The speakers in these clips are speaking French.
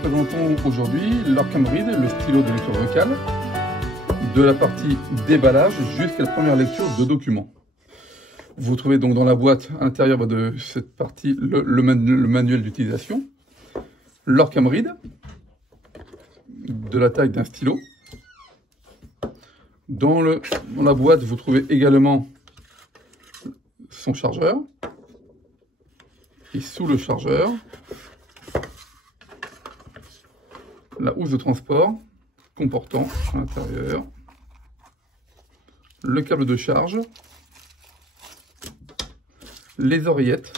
présentons aujourd'hui l'Orcam Read, le stylo de lecture vocale, de la partie déballage jusqu'à la première lecture de documents. Vous trouvez donc dans la boîte à l'intérieur de cette partie le manuel d'utilisation, l'Orcam Read, de la taille d'un stylo. Dans la boîte, vous trouvez également son chargeur. Et sous le chargeur, la housse de transport comportant à l'intérieur le câble de charge, les oreillettes,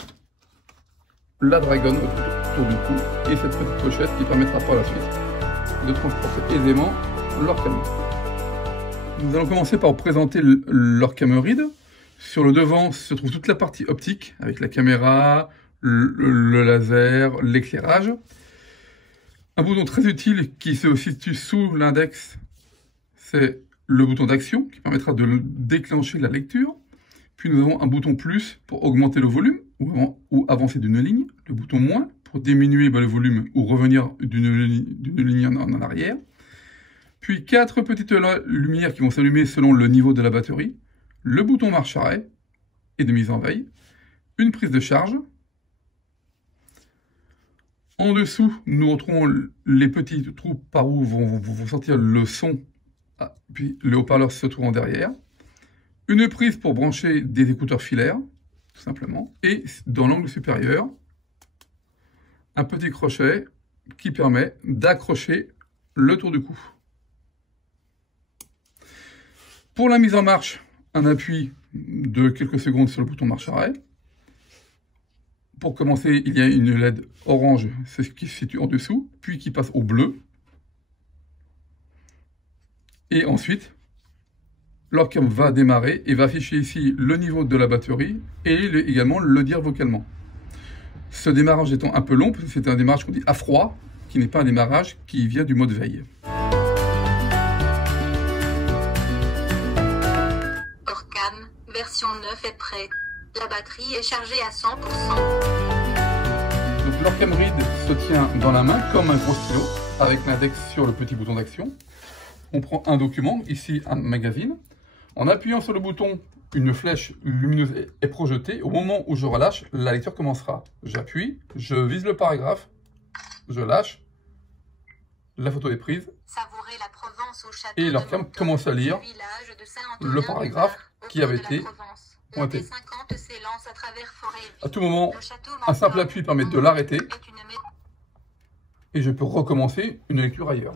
la dragonne autour du cou et cette petite pochette qui permettra par la suite de transporter aisément l'Orcam. Nous allons commencer par présenter l'Orcam Read. Sur le devant se trouve toute la partie optique avec la caméra, le laser, l'éclairage. Un bouton très utile qui se situe sous l'index, c'est le bouton d'action qui permettra de déclencher la lecture. Puis nous avons un bouton plus pour augmenter le volume ou avancer d'une ligne, le bouton moins pour diminuer le volume ou revenir d'une ligne en arrière. Puis 4 petites lumières qui vont s'allumer selon le niveau de la batterie, le bouton marche-arrêt et de mise en veille, une prise de charge. En dessous, nous retrouvons les petits trous par où vont sortir le son, puis le haut-parleur se trouvant derrière. Une prise pour brancher des écouteurs filaires, tout simplement. Et dans l'angle supérieur, un petit crochet qui permet d'accrocher le tour du cou. Pour la mise en marche, un appui de quelques secondes sur le bouton marche-arrêt. Pour commencer, il y a une LED orange, c'est ce qui se situe en dessous, puis qui passe au bleu. Et ensuite, l'Orcam va démarrer et va afficher ici le niveau de la batterie et également le dire vocalement. Ce démarrage étant un peu long, parce que c'est un démarrage qu'on dit à froid, qui n'est pas un démarrage qui vient du mode veille. Orcam, version 9 est prête. La batterie est chargée à 100%. Donc l'Orcam Read se tient dans la main comme un gros stylo, avec l'index sur le petit bouton d'action. On prend un document, ici un magazine. En appuyant sur le bouton, une flèche lumineuse est projetée. Au moment où je relâche, la lecture commencera. J'appuie, je vise le paragraphe, je lâche, la photo est prise. Savourez la Provence au château et l'Orcam commence à lire le paragraphe qui avait été pointé. À tout moment, un simple appui permet de l'arrêter et je peux recommencer une lecture ailleurs.